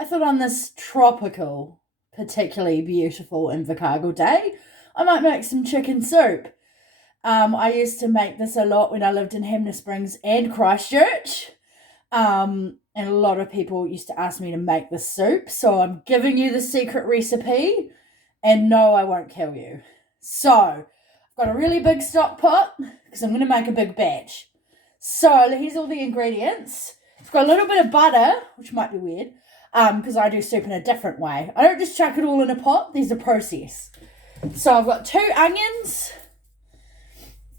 I thought on this tropical, particularly beautiful Invercargill day, I might make some chicken soup. I used to make this a lot when I lived in Hanmer Springs and Christchurch. And a lot of people used to ask me to make this soup. So I'm giving you the secret recipe. And no, I won't kill you. So I've got a really big stock pot because I'm going to make a big batch. So here's all the ingredients. I've got a little bit of butter, which might be weird, because I do soup in a different way. I don't just chuck it all in a pot. There's a process. So I've got 2 onions.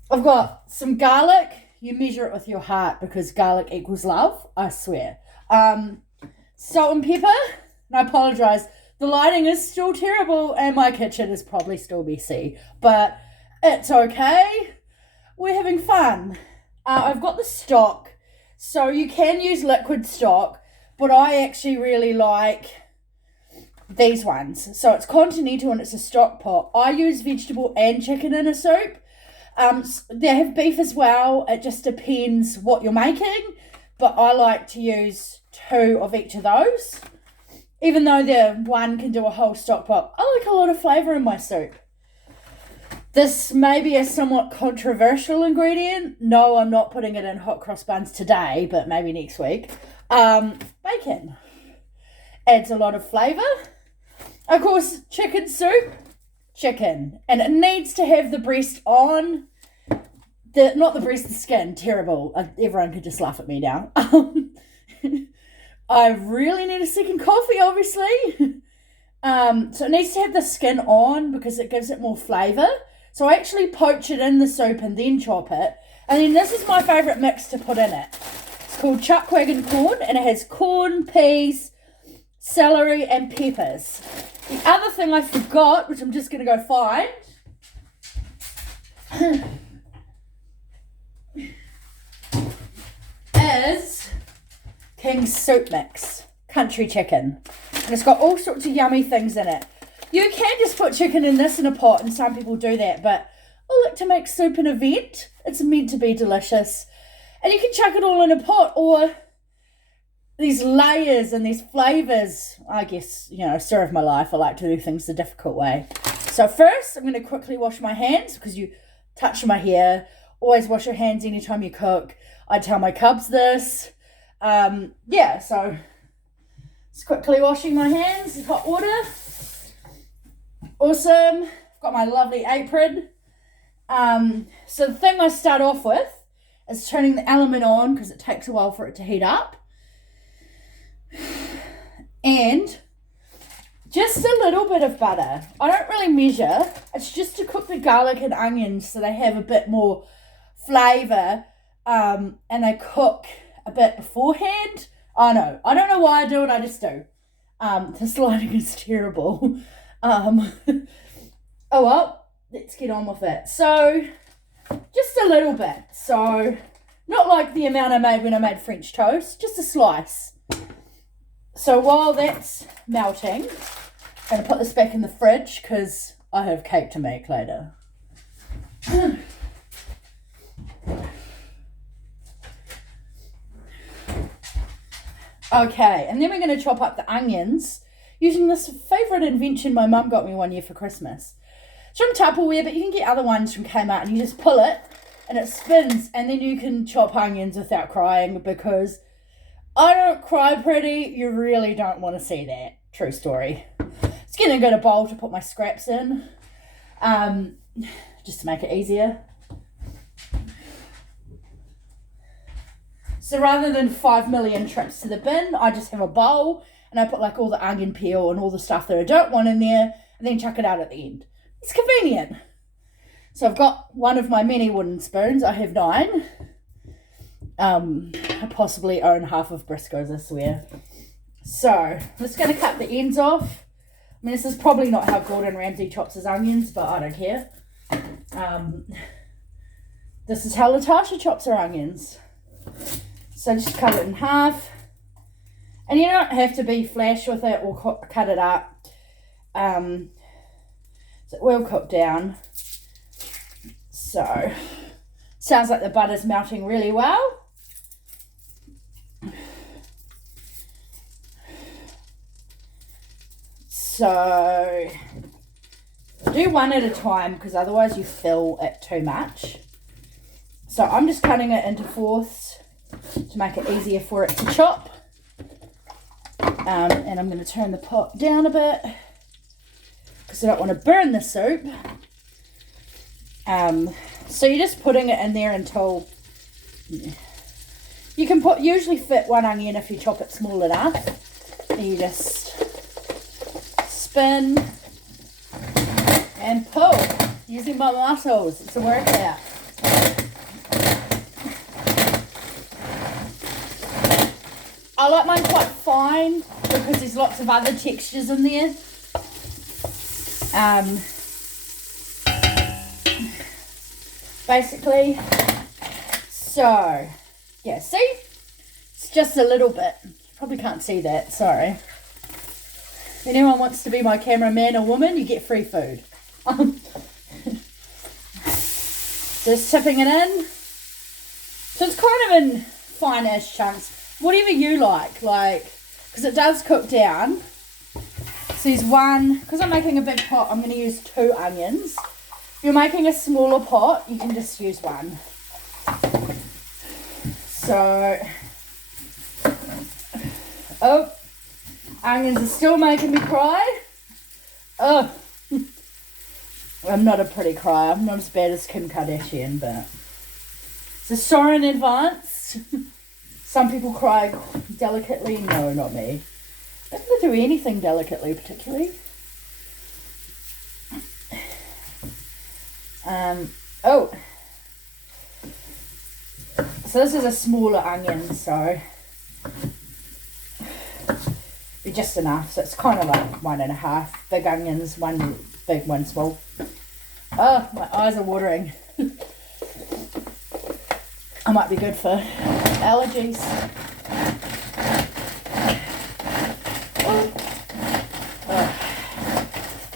I've got some garlic. You measure it with your heart because garlic equals love, I swear. Salt and pepper. And I apologise. The lighting is still terrible and my kitchen is probably still messy. But it's okay. We're having fun. I've got the stock. So you can use liquid stock. But I actually really like these ones. So it's continental and it's a stock pot. I use vegetable and chicken in a soup. They have beef as well. It just depends what you're making. But I like to use 2 of each of those. Even though the one can do a whole stock pot, I like a lot of flavour in my soup. This may be a somewhat controversial ingredient. No, I'm not putting it in hot cross buns today, but maybe next week. Bacon. Adds a lot of flavour. Of course, chicken soup. Chicken. And it needs to have the breast on. Not the breast, the skin. Terrible. Everyone could just laugh at me now. I really need a second coffee, obviously. So it needs to have the skin on because it gives it more flavour. So I actually poach it in the soup and then chop it. And then this is my favourite mix to put in it. It's called Chuckwagon corn and it has corn, peas, celery and peppers. The other thing I forgot, which I'm just going to go find, is King's Soup Mix, country chicken. And it's got all sorts of yummy things in it. You can just put chicken in this in a pot, and some people do that, but I like to make soup an event. It's meant to be delicious. And you can chuck it all in a pot, or these layers and these flavours. I guess, story of my life, I like to do things the difficult way. So first, I'm going to quickly wash my hands, because you touch my hair. Always wash your hands anytime you cook. I tell my cubs this. So just quickly washing my hands with hot water. Awesome. Got my lovely apron. So the thing I start off with is turning the element on because it takes a while for it to heat up. And just a little bit of butter. I don't really measure. It's just to cook the garlic and onions so they have a bit more flavour. And they cook a bit beforehand. I don't know why I do it, I just do. This lighting is terrible. Oh well, let's get on with it. So, just a little bit. So, not like the amount I made when I made French toast, just a slice. So while that's melting, I'm going to put this back in the fridge because I have cake to make later. Okay, and then we're going to chop up the onions using this favourite invention my mum got me one year for Christmas. It's from Tupperware, but you can get other ones from Kmart, and you just pull it and it spins, and then you can chop onions without crying, because I don't cry pretty. You really don't want to see that. True story. Just getting a good bowl to put my scraps in, just to make it easier. So rather than 5 million trips to the bin, I just have a bowl and I put like all the onion peel and all the stuff that I don't want in there, and then chuck it out at the end. It's convenient. So I've got one of my many wooden spoons. I have 9. I possibly own half of Briscoe's, I swear. So I'm just going to cut the ends off. I mean, this is probably not how Gordon Ramsay chops his onions, but I don't care. This is how Latasha chops her onions. So just cut it in half. And you don't have to be flash with it or cut it up. So it will cook down. So, sounds like the butter's melting really well. So do one at a time because otherwise you fill it too much. So I'm just cutting it into fourths to make it easier for it to chop. And I'm going to turn the pot down a bit because I don't want to burn the soup. So you're just putting it in there until you can usually fit one onion if you chop it small enough. And you just spin and pull using my muscles. It's a workout. I like mine quite fine because there's lots of other textures in there. Basically, so yeah, see, it's just a little bit. You probably can't see that, sorry. If anyone wants to be my cameraman or woman, you get free food. Just tipping it in. So it's kind of in fine-ish chunks. Whatever you like, because it does cook down. So there's one, because I'm making a big pot, I'm going to use 2 onions. If you're making a smaller pot, you can just use one. So, oh, onions are still making me cry. Oh, I'm not a pretty crier. I'm not as bad as Kim Kardashian, but so sorry in advance. Some people cry delicately. No, not me. I don't do anything delicately particularly. Oh. So this is a smaller onion, so be just enough. So it's kind of like 1.5 big onions, one big, one small. Oh, my eyes are watering. I might be good for allergies.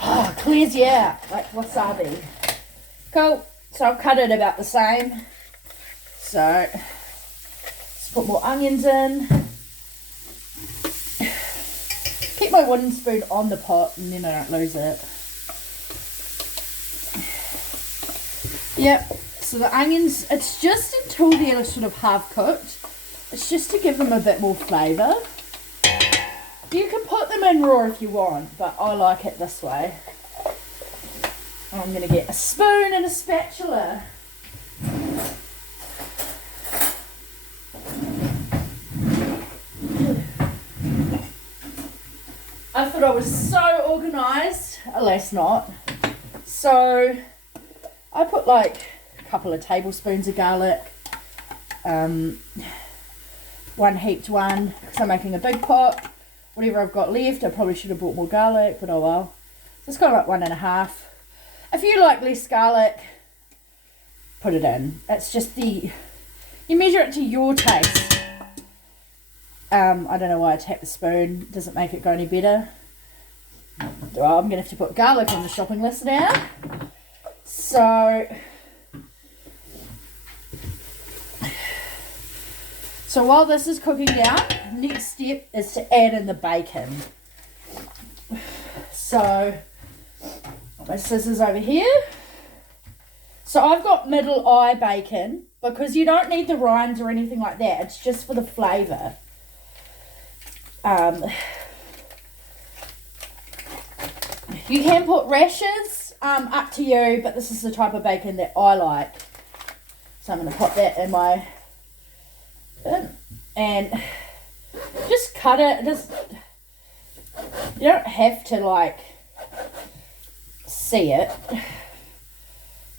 Oh, clears you out like wasabi. Cool. So I've cut it about the same. So let's put more onions in. Keep my wooden spoon on the pot and then I don't lose it. Yep. So the onions, it's just until they're sort of half cooked. It's just to give them a bit more flavour. You can put them in raw if you want, but I like it this way. And I'm going to get a spoon and a spatula. I thought I was so organised, alas not. So I put like a couple of tablespoons of garlic, one heaped one, because I'm making a big pot. Whatever I've got left, I probably should have bought more garlic, but oh well. So it's got like 1.5. If you like less garlic, put it in. It's just you measure it to your taste. I don't know why I tapped the spoon. It doesn't make it go any better. Well, I'm going to have to put garlic on the shopping list now. So while this is cooking down, next step is to add in the bacon. So my scissors over here. So I've got middle eye bacon because you don't need the rinds or anything like that. It's just for the flavour. You can put rashers, up to you, but this is the type of bacon that I like. So I'm going to pop that in my bin and just cut it. You don't have to like see it.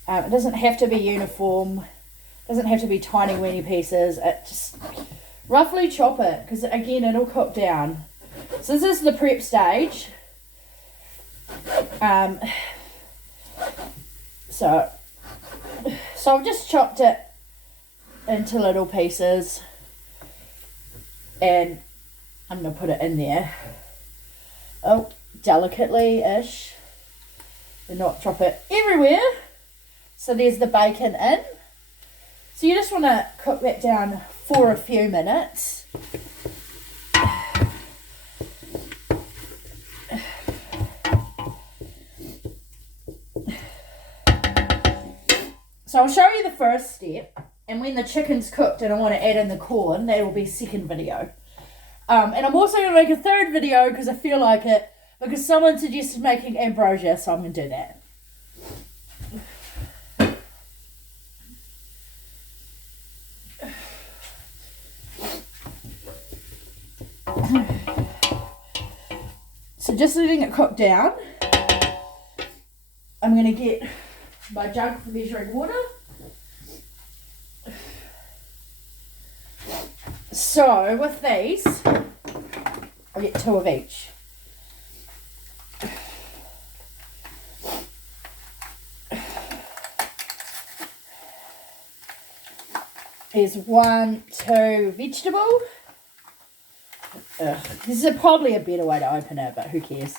It doesn't have to be uniform. It doesn't have to be tiny weeny pieces. It just roughly chop it because again it'll cook down. So this is the prep stage. So I've just chopped it into little pieces and I'm going to put it in there. Oh, delicately-ish. And not chop it everywhere. So there's the bacon in. So you just want to cook that down for a few minutes. So I'll show you the first step, and when the chicken's cooked and I want to add in the corn, that will be second video. And I'm also going to make a third video because I feel like it, because someone suggested making ambrosia, so I'm going to do that. So just letting it cook down, I'm going to get my jug for measuring water. So with these, I'll get 2 of each. Here's 1, 2 vegetable. This is probably a better way to open it, but who cares.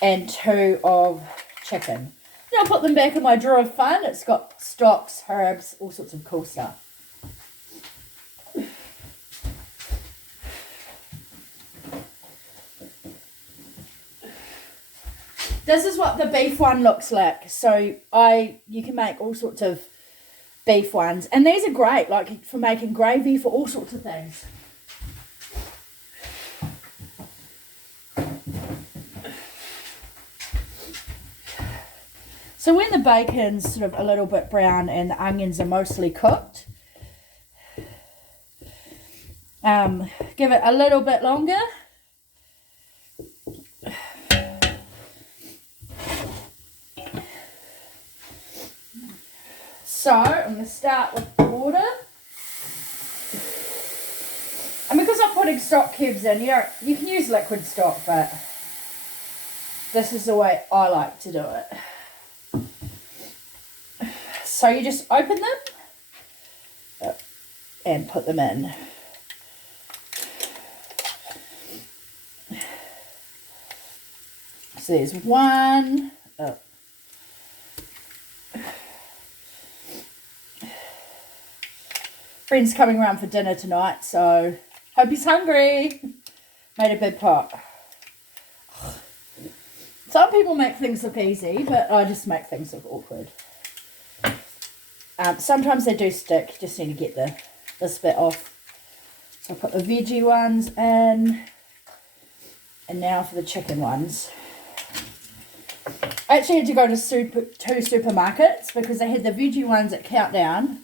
And 2 of chicken. Then I'll put them back in my drawer of fun. It's got stocks, herbs, all sorts of cool stuff. This is what the beef one looks like. So you can make all sorts of beef ones. And these are great, like for making gravy, for all sorts of things. So when the bacon's sort of a little bit brown and the onions are mostly cooked, give it a little bit longer. So I'm going to start with the water. And because I'm putting stock cubes in, you can use liquid stock, but this is the way I like to do it. So you just open them and put them in. So there's 1. Friend's coming around for dinner tonight, so hope he's hungry. Made a big pot. Some people make things look easy, but I just make things look awkward. Sometimes they do stick, you just need to get this bit off. So I put the veggie ones in, and now for the chicken ones. I actually had to go to 2 supermarkets because they had the veggie ones at Countdown,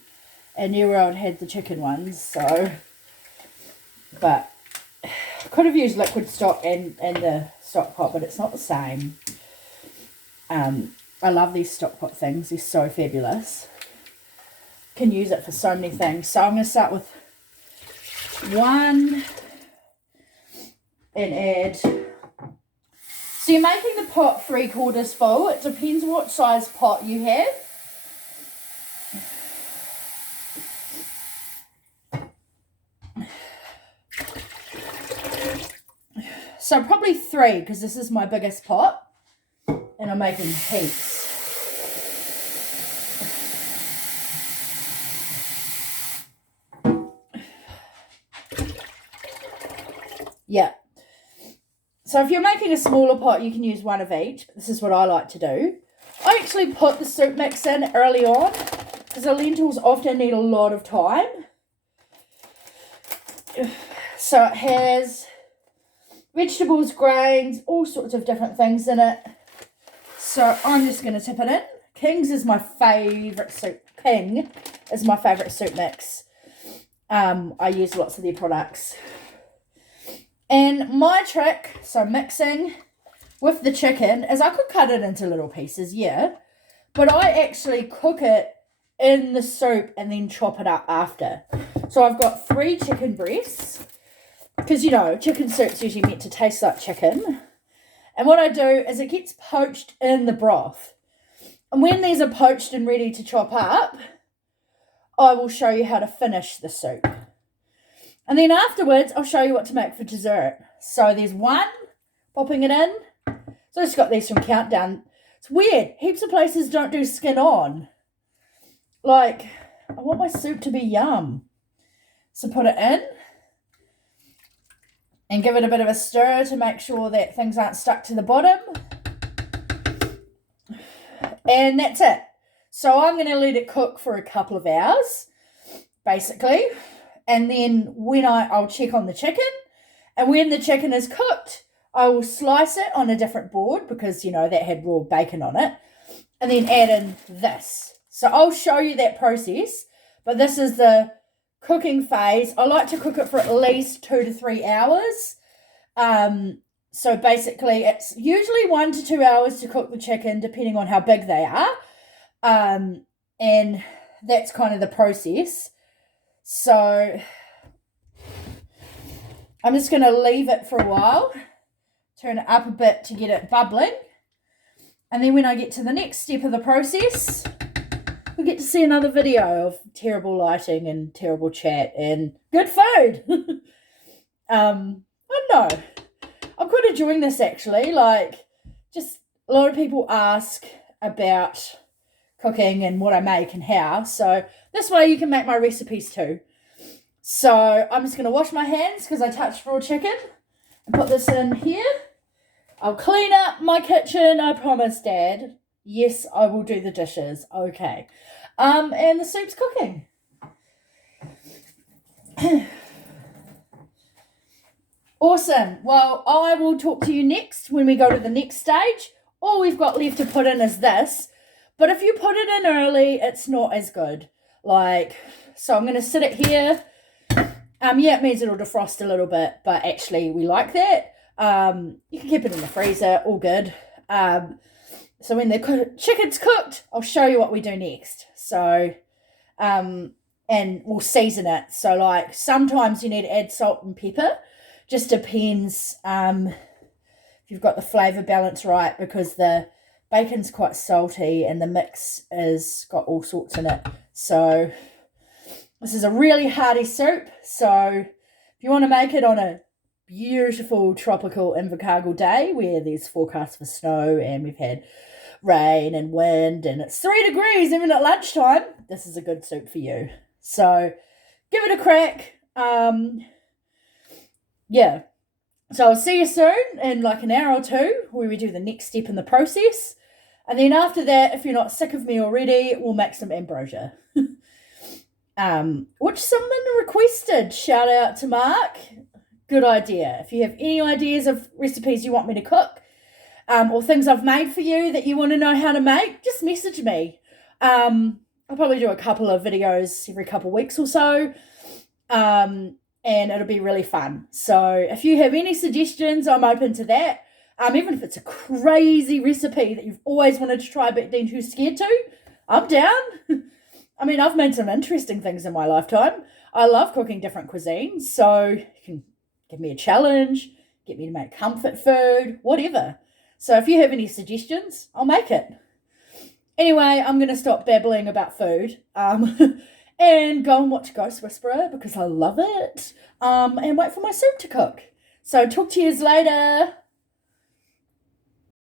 and New World had the chicken ones, so, but I could have used liquid stock and the stock pot, but it's not the same. I love these stock pot things, they're so fabulous. Can use it for so many things. So I'm going to start with 1 and add. So you're making the pot 3/4 full. It depends what size pot you have. So probably 3 because this is my biggest pot and I'm making heaps. Yeah. So if you're making a smaller pot, you can use 1 of each. But this is what I like to do. I actually put the soup mix in early on because the lentils often need a lot of time. So it has vegetables, grains, all sorts of different things in it. So I'm just going to tip it in. King's is my favourite soup. King is my favourite soup mix. I use lots of their products. And my trick, so mixing with the chicken, is I could cut it into little pieces, yeah. But I actually cook it in the soup and then chop it up after. So I've got 3 chicken breasts. Because, you know, chicken soup's usually meant to taste like chicken. And what I do is it gets poached in the broth. And when these are poached and ready to chop up, I will show you how to finish the soup. And then afterwards, I'll show you what to make for dessert. So there's 1, popping it in. So I just got these from Countdown. It's weird. Heaps of places don't do skin on. Like, I want my soup to be yum. So put it in. And give it a bit of a stir to make sure that things aren't stuck to the bottom. And that's it. So So I'm going to let it cook for a couple of hours, basically. And then I'll check on the chicken. And when the chicken is cooked, I will slice it on a different board because, that had raw bacon on it. And then add in this. So I'll show you that process. But this is the cooking phase. I like to cook it for at least 2 to 3 hours. So basically, it's usually 1 to 2 hours to cook the chicken, depending on how big they are. And that's kind of the process. So I'm just going to leave it for a while, turn it up a bit to get it bubbling. And then when I get to the next step of the process, we get to see another video of terrible lighting and terrible chat and good food. I don't know. I'm quite enjoying this actually. Just a lot of people ask about cooking and what I make and how. So this way you can make my recipes too. So I'm just going to wash my hands because I touched raw chicken and put this in here. I'll clean up my kitchen, I promise, Dad. Yes, I will do the dishes. Okay. And the soup's cooking. Awesome. Well, I will talk to you next when we go to the next stage. All we've got left to put in is this. But if you put it in early, it's not as good. So I'm going to sit it here. It means it'll defrost a little bit, but actually we like that. You can keep it in the freezer, all good. So when the chicken's cooked, I'll show you what we do next. So, and we'll season it. So sometimes you need to add salt and pepper. Just depends if you've got the flavour balance right, because the bacon's quite salty and the mix is got all sorts in it. So this is a really hearty soup. So if you want to make it on a beautiful tropical Invercargill day where there's forecast for snow and we've had rain and wind and it's 3 degrees even at lunchtime, this is a good soup for you. So give it a crack. So I'll see you soon in an hour or two where we do the next step in the process. And then after that, if you're not sick of me already, we'll make some ambrosia. Which someone requested. Shout out to Mark. Good idea. If you have any ideas of recipes you want me to cook, or things I've made for you that you want to know how to make, just message me. I'll probably do a couple of videos every couple of weeks or so. And it'll be really fun. So if you have any suggestions, I'm open to that. Even if it's a crazy recipe that you've always wanted to try but been too scared to, I'm down. I've made some interesting things in my lifetime. I love cooking different cuisines, so you can give me a challenge, get me to make comfort food, whatever. So if you have any suggestions, I'll make it. Anyway, I'm going to stop babbling about food. And go and watch Ghost Whisperer because I love it. And wait for my soup to cook. So talk to you later.